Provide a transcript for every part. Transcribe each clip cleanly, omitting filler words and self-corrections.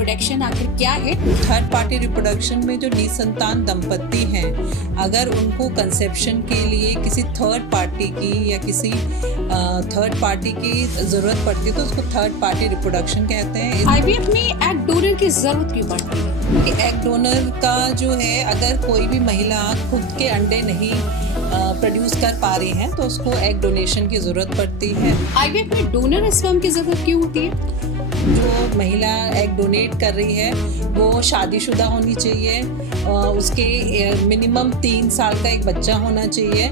Reproduction आखिर क्या है? थर्ड पार्टी रिप्रोडक्शन में जो निसंतान दंपत्ति हैं, अगर उनको कंसेप्शन के लिए किसी थर्ड पार्टी की या किसी थर्ड पार्टी की ज़रूरत पड़ती है तो उसको थर्ड पार्टी रिप्रोडक्शन कहते हैं। आईवीएफ में एग डोनर की जरूरत क्यों पड़ती है? एग डोनर का जो है, अगर कोई भी महिला खुद के अंडे नहीं प्रोड्यूस कर पा रही हैं तो उसको एग डोनेशन की ज़रूरत पड़ती है। आईवीएफ में डोनर स्पर्म की जरूरत क्यों होती है? जो महिला एग डोनेट कर रही है वो शादीशुदा होनी चाहिए, उसके मिनिमम 3 साल का एक बच्चा होना चाहिए।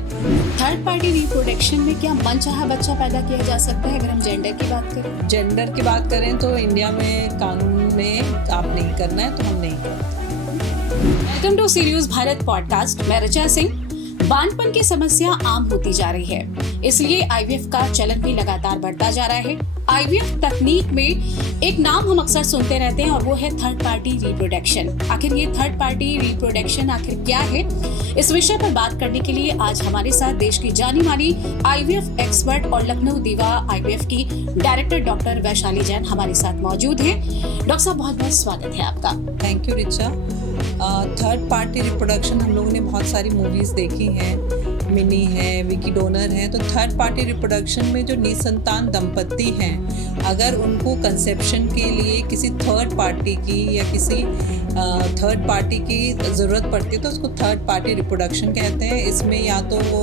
थर्ड पार्टी रिप्रोडक्शन में क्या मनचाहा बच्चा पैदा किया जा सकता है? अगर हम जेंडर की बात करें, जेंडर की बात करें तो इंडिया में कानून में आप नहीं करना है तो हम नहीं करते। Welcome to serious Bharat podcast. मैं ऋचा सिंह। बांझपन की समस्या आम होती जा रही है, इसलिए आईवीएफ का चलन भी लगातार बढ़ता जा रहा है। आईवीएफ तकनीक में एक नाम हम अक्सर सुनते रहते हैं और वो है थर्ड पार्टी रिप्रोडक्शन। आखिर ये थर्ड पार्टी रिप्रोडक्शन आखिर क्या है? इस विषय पर बात करने के लिए आज हमारे साथ देश की जानी मानी आईवीएफ एक्सपर्ट और लखनऊ दीवा आईवीएफ की डायरेक्टर डॉक्टर वैशाली जैन हमारे साथ मौजूद हैं। डॉक्टर साहब, बहुत बहुत स्वागत है आपका। Thank you Richa. Third party reproduction हम लोगों ने बहुत सारी मूवीज़ देखी हैं, मिनी है, विकी डोनर है। तो थर्ड पार्टी रिप्रोडक्शन में जो निसंतान दंपत्ति हैं, अगर उनको कंसेप्शन के लिए किसी थर्ड पार्टी की या किसी थर्ड पार्टी की ज़रूरत पड़ती है तो उसको थर्ड पार्टी रिप्रोडक्शन कहते हैं। इसमें या तो वो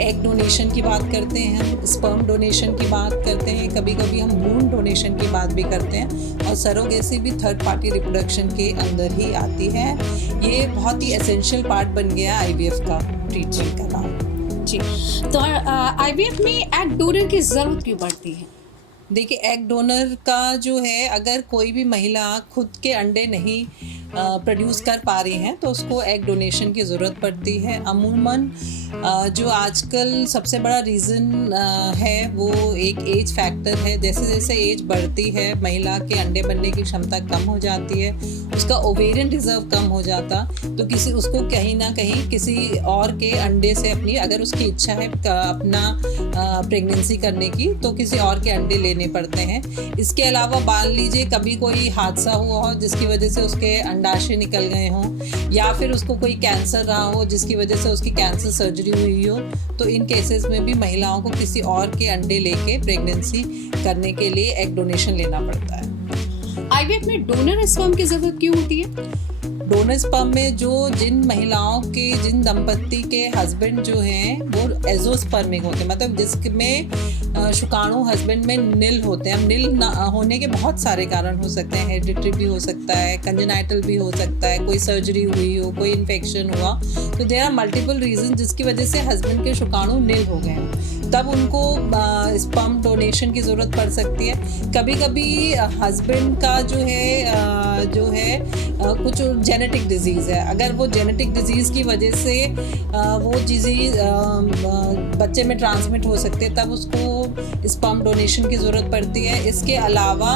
एग डोनेशन की बात करते हैं, हम स्पर्म डोनेशन की बात करते हैं, कभी कभी हम भ्रूण डोनेशन की बात भी करते हैं, और सरोगेसी भी थर्ड पार्टी रिप्रोडक्शन के अंदर ही आती है। ये बहुत ही एसेंशियल पार्ट बन गया आईवीएफ का ट्रीटमेंट का नाम। जी, तो आईवीएफ में एग डोनर की जरूरत क्यों पड़ती है? देखिए, एग डोनर का जो है, अगर कोई भी महिला खुद के अंडे नहीं प्रोड्यूस कर पा रही हैं तो उसको एग डोनेशन की ज़रूरत पड़ती है। अमूमन जो आजकल सबसे बड़ा रीज़न है वो एक एज फैक्टर है। जैसे जैसे एज बढ़ती है महिला के अंडे बनने की क्षमता कम हो जाती है, उसका ओवेरियन रिजर्व कम हो जाता, तो उसको कहीं ना कहीं किसी और के अंडे से अपनी, अगर उसकी इच्छा है अपना प्रेगनेंसी करने की, तो किसी और के अंडे लेने पड़ते हैं। इसके अलावा मान लीजिए कभी कोई हादसा हुआ हो जिसकी वजह से उसके अंडाशय निकल गए हों, या फिर उसको कोई कैंसर रहा हो जिसकी वजह से उसकी कैंसर सर्जरी हुई हो, तो इन केसेस में भी महिलाओं को किसी और के अंडे लेके प्रेगनेंसी करने के लिए एग डोनेशन लेना पड़ता है। आईवीएफ में डोनर स्पर्म की जरूरत क्यों होती है? डोनर स्पर्म में जिन महिलाओं के, जिन दंपत्ति के हस्बैंड जो हैं वो एजोस्पर्मिक होते हैं, मतलब जिसमें शुक्राणु हस्बैंड में नील होते हैं। अब नील होने के बहुत सारे कारण हो सकते हैं, हेरिडिटरी भी हो सकता है, कंजेनाइटल भी हो सकता है, कोई सर्जरी हुई हो, कोई इन्फेक्शन हुआ, तो देयर आर मल्टीपल रीजन जिसकी वजह से हस्बैंड के शुक्राणु नील हो गए हैं, तब उनको स्पर्म डोनेशन की ज़रूरत पड़ सकती है। कभी कभी हस्बैंड का जो है कुछ जेनेटिक डिजीज़ है, अगर वो जेनेटिक डिजीज़ की वजह से वो डिजीज़ बच्चे में ट्रांसमिट हो सकते हैं, तब उसको स्पर्म डोनेशन की ज़रूरत पड़ती है। इसके अलावा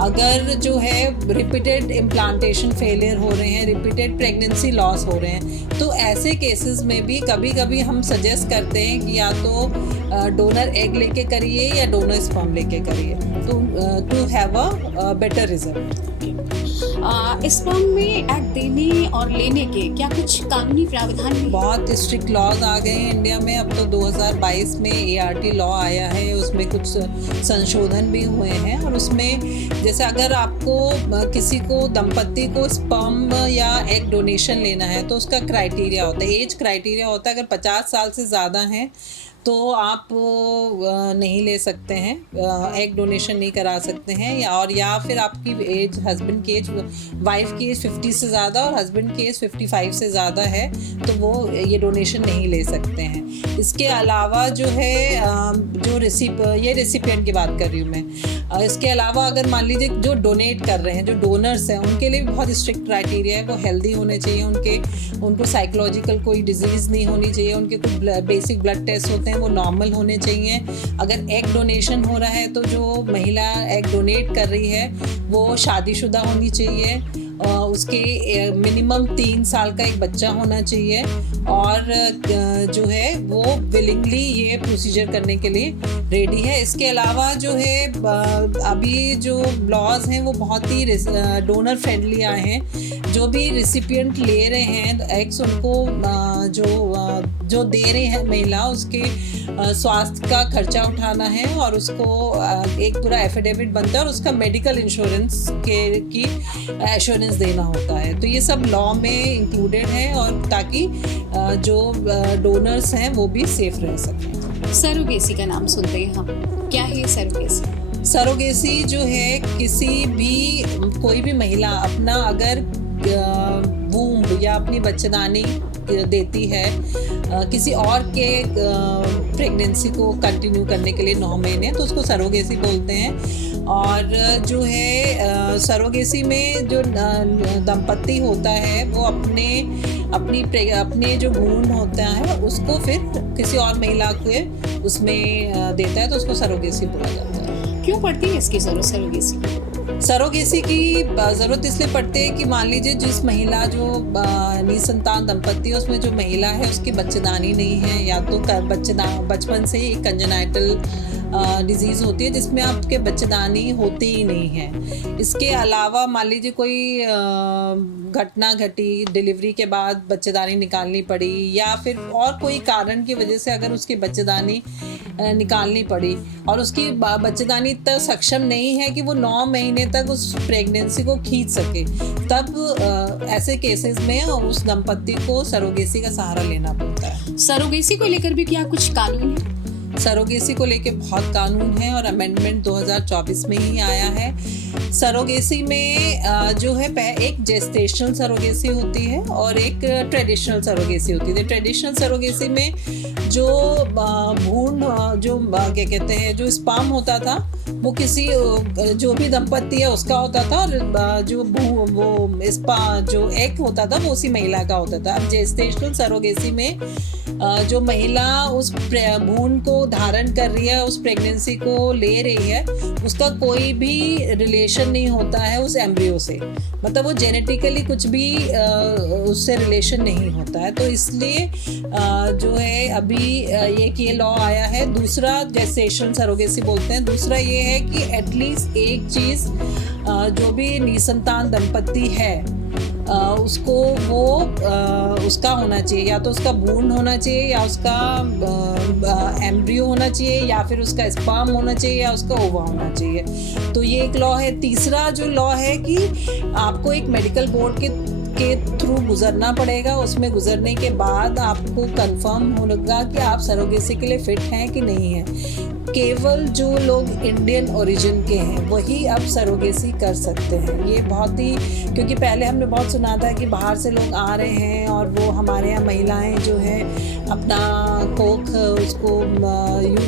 अगर जो है रिपीटेड इम्प्लांटेशन फेलियर हो रहे हैं, रिपीटेड प्रेगनेंसी लॉस हो रहे हैं, तो ऐसे केसेस में भी कभी कभी हम सजेस्ट करते हैं कि या तो डोनर एग लेके करिए या डोनर स्पर्म लेके करिए to have a better result. Sperm में एग देने और लेने के क्या कुछ कानूनी प्रावधान भी? बहुत स्ट्रिक्ट लॉज आ गए हैं इंडिया में। अब तो 2022 में ART लॉ आया है, उसमें कुछ संशोधन भी हुए हैं, और उसमें जैसे अगर आपको किसी को, दंपत्ति को स्पर्म या एग डोनेशन लेना है तो उसका क्राइटेरिया होता है, एज क्राइटेरिया होता है। अगर 50 साल से ज़्यादा हैं तो आप नहीं ले सकते हैं, एग डोनेशन नहीं करा सकते हैं, या फिर आपकी एज, हस्बैंड की एज, वाइफ की एज 50 से ज़्यादा और हस्बैंड की एज 55 से ज़्यादा है तो वो ये डोनेशन नहीं ले सकते हैं। इसके अलावा जो है ये रेसिपिएंट की बात कर रही हूँ मैं। इसके अलावा अगर मान लीजिए जो डोनेट कर रहे हैं, जो डोनर्स हैं, उनके लिए भी बहुत स्ट्रिक्ट क्राइटेरिया है। वो हेल्दी होने चाहिए, उनको साइकोलॉजिकल कोई डिजीज़ नहीं होनी चाहिए, उनके कुछ बेसिक ब्लड टेस्ट होते हैं वो नॉर्मल होने चाहिए। अगर एग डोनेशन हो रहा है तो जो महिला एग डोनेट कर रही है वो शादीशुदा होनी चाहिए, उसके मिनिमम 3 साल का एक बच्चा होना चाहिए और जो है वो विलिंगली ये प्रोसीजर करने के लिए रेडी है। इसके अलावा जो है अभी जो लॉज हैं वो बहुत ही डोनर फ्रेंडली आए हैं। जो भी रिसिपिएंट ले रहे हैं एग्स, उनको जो दे रहे हैं महिला, उसके स्वास्थ्य का खर्चा उठाना है और उसको एक पूरा एफिडेविट बनता है और उसका मेडिकल इंश्योरेंस की एश्योरेंस देना होता है। तो ये सब लॉ में इंक्लूडेड है और ताकि जो डोनर्स हैं वो भी सेफ रह सकें। सरोगेसी का नाम सुनते हैं हम, क्या है ये सरोगेसी? सरोगेसी जो है कोई भी महिला अपना अगर वूम्ब या अपनी बच्चेदानी देती है किसी और के प्रेगनेंसी को कंटिन्यू करने के लिए 9 महीने, तो उसको सरोगेसी बोलते हैं। और जो है सरोगेसी में जो दंपत्ति होता है वो अपने जो भ्रूण होता है उसको फिर किसी और महिला के उसमें देता है, तो उसको सरोगेसी बोला जाता है। क्यों पड़ती है इसकी जरूरत सरोगेसी? सरोगेसी की ज़रूरत इसलिए पड़ती है कि मान लीजिए जिस महिला जो निसंतान दंपत्ति है उसमें जो महिला है उसकी बच्चेदानी नहीं है, या तो बचपन से ही कंजेनाइटल डिजीज़ होती है जिसमें आपके बच्चेदानी होती ही नहीं है। इसके अलावा मान लीजिए कोई घटना घटी, डिलीवरी के बाद बच्चेदानी निकालनी पड़ी, या फिर और कोई कारण की वजह से अगर उसकी बच्चेदानी निकालनी पड़ी और उसकी बच्चेदानी तक सक्षम नहीं है कि वो 9 महीने तक उस प्रेगनेंसी को खींच सके, तब ऐसे केसेस में उस दंपत्ति को सरोगेसी का सहारा लेना पड़ता है। सरोगेसी को लेकर भी क्या कुछ कानून है? सरोगेसी को लेके बहुत कानून है और अमेंडमेंट 2024 में ही आया है। सरोगेसी में जो है एक जेस्टेशनल सरोगेसी होती है और एक ट्रेडिशनल सरोगेसी होती है। ट्रेडिशनल सरोगेसी में जो भ्रूण जो क्या कहते हैं जो स्पर्म होता था वो किसी जो भी दंपत्ति है उसका होता था, और जो एग होता था वो उसी महिला का होता था। अब जेस्टेशनल सरोगेसी में जो महिला उस भ्रूण को धारण कर रही है, उस प्रेगनेंसी को ले रही है, उसका कोई भी रिलेशन नहीं होता है उस एम्ब्रियो से, मतलब वो जेनेटिकली कुछ भी उससे रिलेशन नहीं होता है। तो इसलिए जो है अभी ये लॉ आया है। दूसरा जेस्टेशनल सरोगेसी बोलते हैं। दूसरा ये है कि एटलीस्ट एक चीज़ जो भी निसंतान दंपत्ति है उसको वो उसका होना चाहिए, या तो उसका भ्रूण होना चाहिए, या उसका एम्ब्रियो होना चाहिए, या फिर उसका स्पर्म होना चाहिए, या उसका ओवा होना चाहिए। तो ये एक लॉ है। तीसरा जो लॉ है कि आपको एक मेडिकल बोर्ड के थ्रू गुजरना पड़ेगा। उसमें गुजरने के बाद आपको कंफर्म होगा कि आप सरोगेसी के लिए फिट हैं कि नहीं हैं। केवल जो लोग इंडियन ओरिजिन के हैं वही अब सरोगेसी कर सकते हैं। ये बहुत ही, क्योंकि पहले हमने बहुत सुना था कि बाहर से लोग आ रहे हैं और वो हमारे यहाँ महिलाएं जो है अपना कोख उसको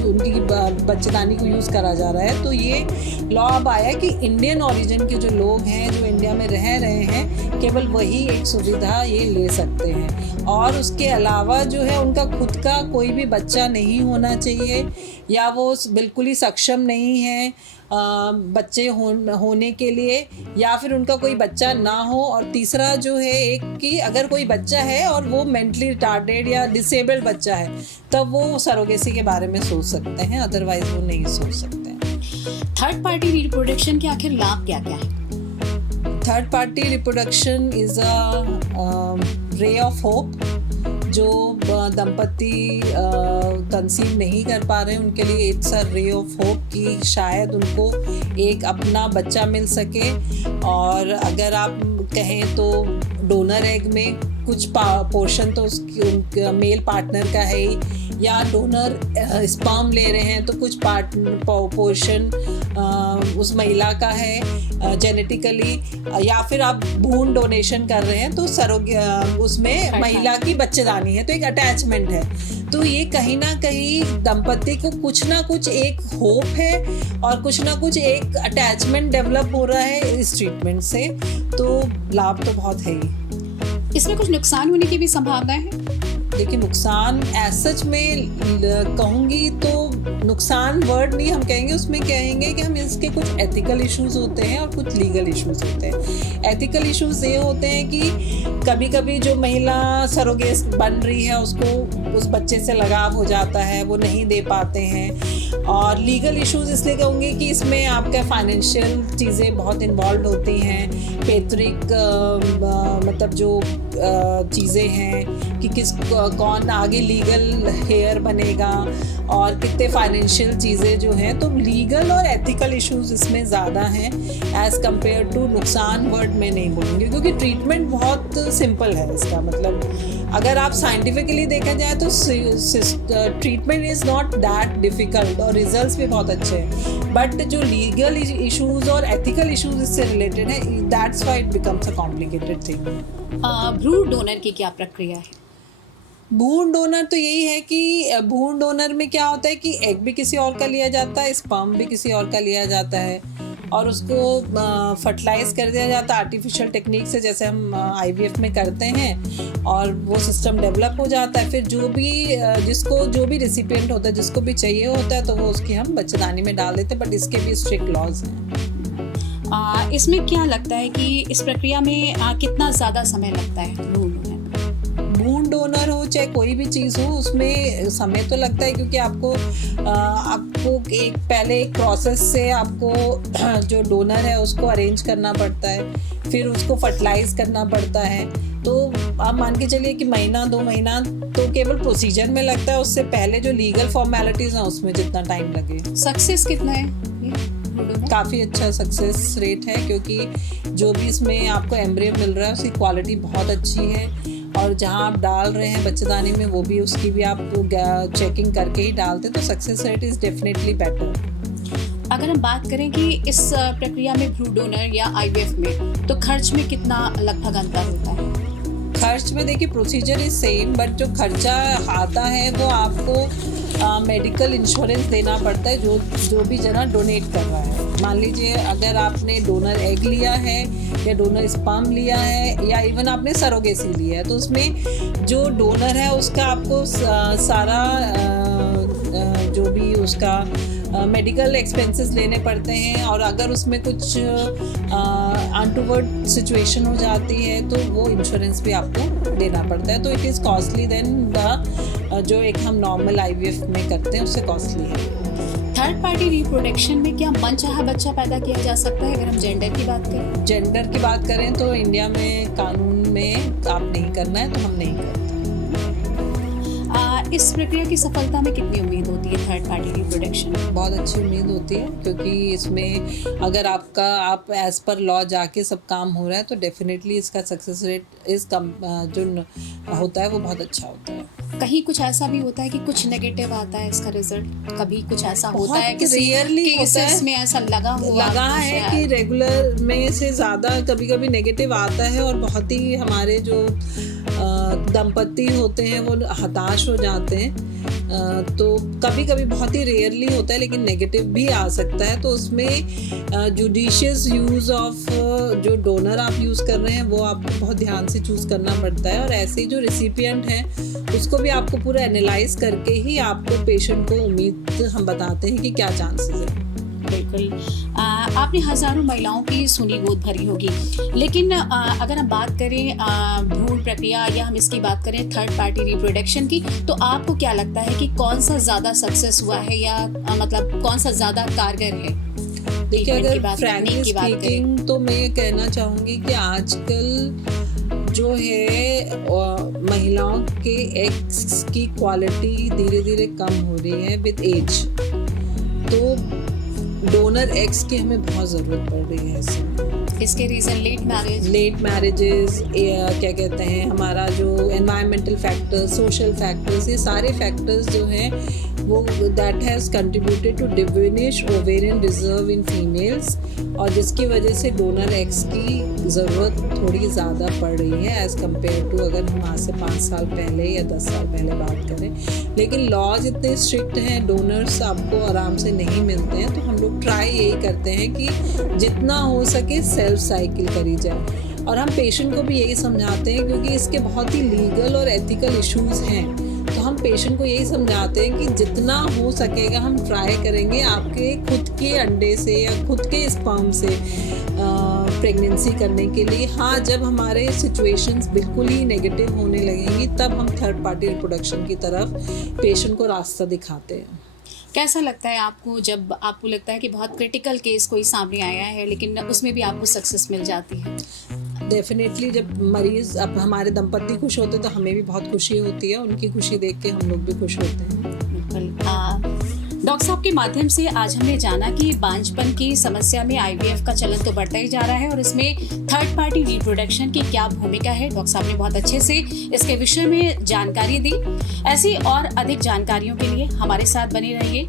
उनकी बच्चेदानी को यूज़ करा जा रहा है। तो ये लॉ अब आया कि इंडियन ओरिजिन के जो लोग हैं जो इंडिया में रह रहे हैं केवल वही एक सुविधा ये ले सकते हैं। और उसके अलावा जो है उनका खुद का कोई भी बच्चा नहीं होना चाहिए, या वो बिल्कुल ही सक्षम नहीं है बच्चे होने के लिए, या फिर उनका कोई बच्चा ना हो। और तीसरा जो है एक कि अगर कोई बच्चा है और वो मेंटली रिटार्डेड या डिसेबल्ड बच्चा है तब वो सरोगेसी के बारे में सोच सकते हैं, अदरवाइज वो नहीं सोच सकते हैं। थर्ड पार्टी रिप्रोडक्शन के आखिर लाभ क्या क्या है? Third party reproduction is a ray of hope. जो दंपत्ति कंसीव नहीं कर पा रहे हैं उनके लिए it's a ray of hope कि शायद उनको एक अपना बच्चा मिल सके। और अगर आप कहें तो डोनर एग में कुछ पोर्शन तो उनके मेल पार्टनर का है ही, या डोनर स्पर्म ले रहे हैं तो कुछ पोर्शन उस महिला का है जेनेटिकली, या फिर आप भ्रूण डोनेशन कर रहे हैं तो उसमें महिला की बच्चेदानी है, तो एक अटैचमेंट है। तो ये कहीं ना कहीं दंपत्ति को कुछ ना कुछ एक होप है और कुछ ना कुछ एक अटैचमेंट डेवलप हो रहा है इस ट्रीटमेंट से। तो लाभ तो बहुत है ही। इसमें कुछ नुकसान होने की भी संभावना है? देखिए नुकसान सच में कहूँगी तो नुकसान वर्ड नहीं हम कहेंगे, उसमें कहेंगे कि हम इसके कुछ एथिकल इश्यूज होते हैं और कुछ लीगल इश्यूज होते हैं। एथिकल इश्यूज ये होते हैं कि कभी कभी जो महिला सरोगेट बन रही है उसको उस बच्चे से लगाव हो जाता है, वो नहीं दे पाते हैं। और लीगल इश्यूज इसलिए कहूँगी कि इसमें आपका फाइनेंशियल चीज़ें बहुत इन्वॉल्व होती हैं, पैतृक मतलब जो चीज़ें हैं कि कौन आगे लीगल हेयर बनेगा और कितने फाइनेंशियल चीज़ें जो हैं, तो लीगल और एथिकल इश्यूज इसमें ज़्यादा हैं एज़ कम्पेयर टू नुकसान वर्ड में नहीं बोलूँगी, क्योंकि ट्रीटमेंट बहुत सिंपल है। इसका मतलब अगर आप साइंटिफिकली देखा जाए तो treatment is not that difficult और रिजल्ट्स भी बहुत अच्छे हैं, बट जो लीगल इश्यूज और एथिकल इश्यूज इससे रिलेटेड है, that's why it becomes a complicated thing. भ्रूण डोनर की क्या प्रक्रिया है? भ्रूण डोनर तो यही है कि भ्रूण डोनर में क्या होता है कि एग भी किसी और का लिया जाता है, स्पर्म भी किसी और का लिया जाता है और उसको फर्टिलाइज कर दिया जाता है आर्टिफिशियल टेक्निक से, जैसे हम IVF में करते हैं, और वो सिस्टम डेवलप हो जाता है। फिर जो भी रेसिपिएंट होता है, जिसको भी चाहिए होता है, तो वो उसकी हम बच्चेदानी में डाल देते हैं, बट इसके भी स्ट्रिक्ट लॉज हैं। इसमें क्या लगता है कि इस प्रक्रिया में कितना ज़्यादा समय लगता है भ्रूण डोनर हो चाहे कोई भी चीज़ हो, उसमें समय तो लगता है, क्योंकि आपको पहले एक प्रोसेस से आपको जो डोनर है उसको अरेंज करना पड़ता है, फिर उसको फर्टिलाइज करना पड़ता है। तो आप मान के चलिए कि महीना 2 महीना तो केवल प्रोसीजर में लगता है, उससे पहले जो लीगल फॉर्मेलिटीज़ हैं उसमें जितना टाइम लगे। सक्सेस कितना है? काफ़ी अच्छा सक्सेस रेट है, क्योंकि जो भी इसमें आपको एम्ब्रियो मिल रहा है उसकी क्वालिटी बहुत अच्छी है, और जहाँ आप डाल रहे हैं बच्चेदानी में वो भी उसकी भी आप चेकिंग करके ही डालते, तो success rate is definitely better. अगर हम बात करें कि इस प्रक्रिया में भ्रूण डोनर या IVF में तो खर्च में कितना लगभग अंतर होता है? खर्च में देखिए प्रोसीजर इज सेम, बट जो खर्चा आता है वो आपको मेडिकल इंश्योरेंस देना पड़ता है जो भी जना डोनेट कर रहा है। मान लीजिए अगर आपने डोनर एग लिया है या डोनर स्पर्म लिया है या इवन आपने सरोगेसी लिया है, तो उसमें जो डोनर है उसका आपको सारा जो भी उसका मेडिकल एक्सपेंसेस लेने पड़ते हैं, और अगर उसमें कुछ अनटूवर्ड सिचुएशन हो जाती है तो वो इंश्योरेंस भी आपको देना पड़ता है। तो इट इज़ कॉस्टली देन जो एक हम नॉर्मल IVF में करते हैं उससे कॉस्टली है। थर्ड पार्टी रिप्रोडक्शन में क्या मनचाहा बच्चा पैदा किया जा सकता है? अगर हम जेंडर की बात करें, जेंडर की बात करें तो इंडिया में कानून में आप नहीं करना है, तो हम नहीं करते। इस प्रक्रिया की सफलता में कितनी उम्मीद होती है थर्ड पार्टी रिप्रोडक्शन? बहुत अच्छी उम्मीद होती है, क्योंकि इसमें अगर आप एज पर लॉ जाके सब काम हो रहा है तो डेफिनेटली इसका सक्सेस रेट जो होता है वो बहुत अच्छा होता है। कहीं कुछ ऐसा भी होता है कि कुछ नेगेटिव आता है इसका रिजल्ट? कभी कुछ ऐसा होता है कि रेयरली इसमें ऐसा लगा है कि रेगुलर में से ज़्यादा कभी नेगेटिव आता है, और बहुत ही हमारे जो दंपति होते हैं वो हताश हो जाते हैं। तो कभी बहुत ही रेयरली होता है, लेकिन नेगेटिव भी आ सकता है। तो उसमें जुडिशियस यूज़ ऑफ जो डोनर आप यूज़ कर रहे हैं वो आपको बहुत ध्यान से चूज़ करना पड़ता है, और ऐसे जो रेसिपिएंट हैं उसको भी आपको पूरा एनालाइज करके ही आपको पेशेंट को उम्मीद हम बताते हैं कि क्या चांसेस है। बिल्कुल। आपने हज़ारों महिलाओं की सुनी गोद भरी होगी, लेकिन अगर हम बात करें भ्रूण प्रक्रिया या हम इसकी बात करें थर्ड पार्टी रिप्रोडक्शन की, तो आपको क्या लगता है कि कौन सा ज़्यादा सक्सेस हुआ है, या मतलब कौन सा ज़्यादा कारगर है? देखिए, अगर फ्रैंकली स्पीकिंग तो मैं कहना चाहूँगी कि आजकल जो है महिलाओं के एग्स की क्वालिटी धीरे धीरे कम हो रही है विद एज, तो डोनर एग्स की हमें बहुत ज़रूरत पड़ रही है इसके रीज़न लेट मैरिजेस, क्या कहते हैं, हमारा जो एनवायरमेंटल फैक्टर्स, सोशल फैक्टर्स, ये सारे फैक्टर्स जो हैं वो that has contributed to diminish ovarian reserve in females, और जिसकी वजह से डोनर एग्स की ज़रूरत थोड़ी ज़्यादा पड़ रही है एज़ कम्पेयर टू अगर हम आज से 5 साल पहले या 10 साल पहले बात करें। लेकिन लॉज इतने स्ट्रिक्ट हैं, डोनर्स आपको आराम से नहीं मिलते हैं, तो हम लोग ट्राई यही करते हैं कि जितना हो सके सेल्फ साइकिल करी जाए। और हम पेशेंट को भी यही समझाते हैं, क्योंकि इसके बहुत ही लीगल और एथिकल इश्यूज हैं, तो हम पेशेंट को यही समझाते हैं कि जितना हो सकेगा हम ट्राई करेंगे आपके खुद के अंडे से या खुद के स्पर्म से प्रेगनेंसी करने के लिए। हाँ, जब हमारे सिचुएशंस बिल्कुल ही नेगेटिव होने लगेंगी तब हम थर्ड पार्टी रिप्रोडक्शन की तरफ पेशेंट को रास्ता दिखाते हैं। कैसा लगता है आपको जब आपको लगता है कि बहुत क्रिटिकल केस कोई सामने आया है लेकिन उसमें भी आपको सक्सेस मिल जाती है? डेफिनेटली जब मरीज अब हमारे दंपति खुश होते हैं तो हमें भी बहुत खुशी होती है, उनकी खुशी देख के हम लोग भी खुश होते हैं। बिल्कुल। डॉक्टर साहब के माध्यम से आज हमने जाना कि बांझपन की समस्या में आईवीएफ का चलन तो बढ़ता ही जा रहा है और इसमें थर्ड पार्टी रिप्रोडक्शन की क्या भूमिका है। डॉक्टर साहब ने बहुत अच्छे से इसके विषय में जानकारी दी। ऐसी और अधिक जानकारियों के लिए हमारे साथ बने रहिए।